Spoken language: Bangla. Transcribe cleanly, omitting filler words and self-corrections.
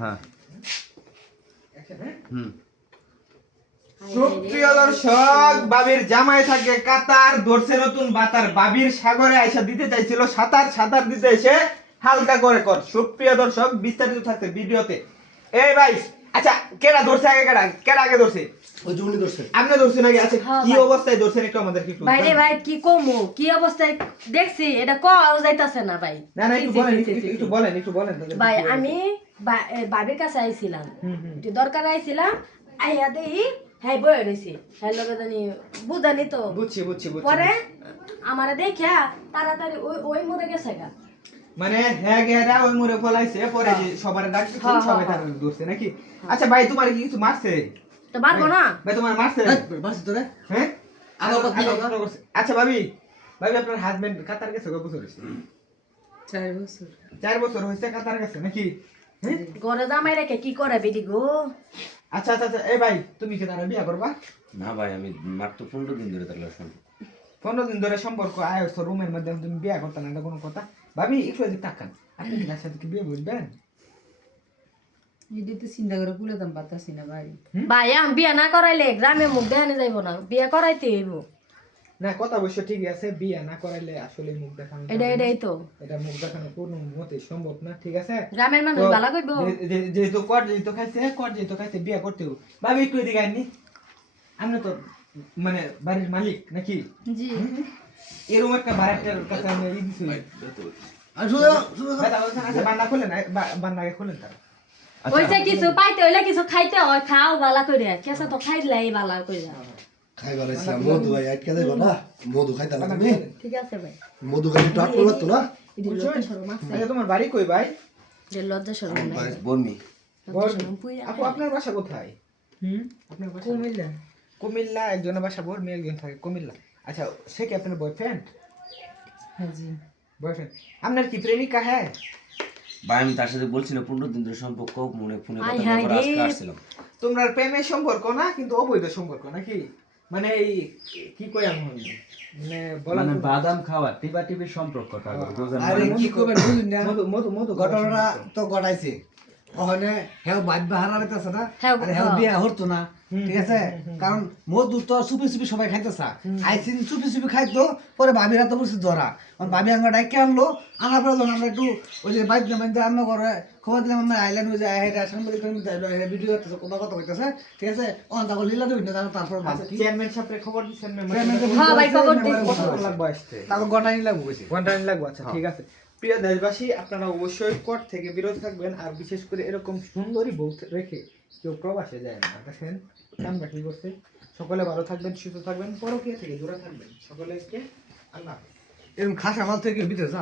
হ্যাঁ সুপ্রিয় দর্শক, বাবির জামাই থাকে কাতার, ধরছে নতুন বাতার। বাবির সাগরে আইসা দিতে চাইছিল সাঁতার, সাঁতার দিতে এসে হালকা করে কর। সুপ্রিয় দর্শক, বিস্তারিত থাকতে ভিডিওতে। এই ভাই, আচ্ছা কেডা ধরছে আগে? কেডা আগে ধরছে? ওই জুনি ধরছে। আপনি ধরছেন আগে? আচ্ছা হ্যাঁ কি ভাই। অবস্থায় ধরছেন একটু আমাদের কি ভাই রে ভাই কি কমু কি অবস্থায় দেখছি এটা কও যাইতাছে না ভাই। না না একটু বলেন, একটু বলেন তাদের ভাই কি হয়েছে? আমি বাবির কাছে আইছিলাম, হুম, হুম। একটু দরকার আইছিলাম, আইয়া দেই হ্যাঁ বয়ে রয়েছি, হ্যাঁ লগে জানি বুঝানি তো বুঝছি পরে আমারে দেখা তাড়াতাড়ি ওই মরে গেছে গা। মানে হ্যাঁ গেরা ওই মুরে ফলাইছে, পরে যে সবার ডাকছে হ্যাঁ, সবাই হ্যাঁ, তার ধরছে নাকি? আচ্ছা ভাই, তোমার কি কিছু মারছে? তো পারবো না। ভাই তোমার মারছে? বাসি তোরে হ্যাঁ আমার কথা আগে বলো। প্রশ্ন করছে। আচ্ছা ভাবি, আপনার হাজবেন্ড কাতার গেছে কয় বছর হইছে? 4 বছর। 4 বছর হইছে কাতার গেছে নাকি? হ্যাঁ ঘরে জামাই রেখে কি করে বেডি গো? আচ্ছা আচ্ছা আচ্ছা, এই ভাই তুমি কি তার বিয়া করবা? না ভাই, আমি মাত্র 15 দিন ধরে তার সম্পর্ক। 15 দিন ধরে সম্পর্ক আয়স রুমের মধ্যে, তুমি বিয়া করতে না, এটা কোনো কথা? ভাবি একটু এদিকে তাকান, আপনি কি তার সাথে কি বিয়ে বলবেন? এটি তো চিন্তা করে পুলে দাম পাতাছি না ভাই। ভাই আমি বিয়া না করাইলে গ্রামে মুখ দেখানো যাইব না, বিয়া করাইতে হইব। না কথা অবশ্য ঠিকই আছে, বিয়া না করাইলে আসলে মুখ দেখানো যাবে না। এটাই তো এটা মুখ দেখানো কোনো মতেই সম্ভব না, ঠিক আছে? গ্রামের মানুষ তো ভালো কইব। যেহেতু যেহেতু খাইছে বিয়া করতে হবে। ভাবি একটু এদিকে আইনি, আপনি তো মানে বাড়ির মালিক নাকি? জি এরকম একটা বাড়িটার কাছে আমি ই দিছি। আর শুনো শুনো ভাই, তাহলে আচ্ছা বান্না খোলেন, বান্নাকে খোলেন তারা। ওইটা কিছু পাইতে হইলে কিছু খাইতে হয়, খাও বালা কইরা কেসা তো খাইলাই বালা কইরা। খাইবার ইসলাম মধু ভাই আটকে দেব না মধু খাইতা না তুমি ঠিক আছে ভাই, মধু খাইতে টাট করলা তো না এটি লজ্জা শরম আছে, আচ্ছা তোমার বাড়ি কই ভাই? যে লজ্জা শরম নাই, বর্মি। লজ্জা শরম পুইরা আপু আপনার বাসা কোথায়? আপনার বাসা কুমিল্লা। কুমিল্লা। একজনের বাসা বর্মি, একজন থাকে কুমিল্লা। আচ্ছা সে কি আপনার বয়ফ্রেন্ড? হ্যাঁ জি। বয়ফ্রেন্ড আপনার কি প্রেমিকা? হ্যাঁ ভাই আমি তার সাথে বলছি না 15 দিন ধরে সম্পর্ক, মনে ফোনে আয় কথা হায় বলার রে। আজকে আসছিলাম। তোমরা প্রেমের সম্পর্ক না, কিন্তু অবৈধ সম্পর্ক নাকি? মানে এই কি কই আমি মানে বলা মানে বাদাম খাওয়া টিবা টিবির সম্পর্ক আরে কি করবেন বুঝুন না মধু মধু মধু ঘটনাটা তো ঘটাইছে ওখানে হেও বাইক বাহারা হইতাছে না হ্যাঁ, আর হেও হ্যাঁ। বিয়া হতো না ঠিক আছে কারণ মধু তো চুপি চুপি সবাই খাইতেছা আইসিন চুপি চুপি খাইতো পরে ভাবিরা তো বলছে ধরা কারণ ভাবি আঙ্গা ডাইকে আনলো আনার পরে যখন আমরা একটু ওই যে বাইক নামেন যে আমরা করে খবর দিলাম আমরা আইল্যান্ড হয়ে যায় এটা সাংবাদিক ভিডিও করতেছে কথা কথা কইতেছে ঠিক আছে অন তারপর লীলা দেবেন না তারপর ভাবছি চেয়ারম্যান সাহেবরে খবর দিছেন না? হ্যাঁ ভাই, খবর দিছি। কত লাগবে আসতে? তারপর গটাই লাগবে কইছে ঘন্টা লাগবে। আচ্ছা ঠিক আছে। প্রিয় দেশবাসী, আপনারা অবশ্যই কোর্ট থেকে বিরত থাকবেন, আর বিশেষ করে এরকম সুন্দরী বউ রেখে কেউ প্রবাসে যায় না। দেখেন আমরা কি করছে। সকলে ভালো থাকবেন, সুস্থ থাকবেন, পরকীয়া থেকে দূরে থাকবেন। সকলেকে আল্লাহ হাফেজ। এরকম খাসা মাল থেকে ভিতরে যা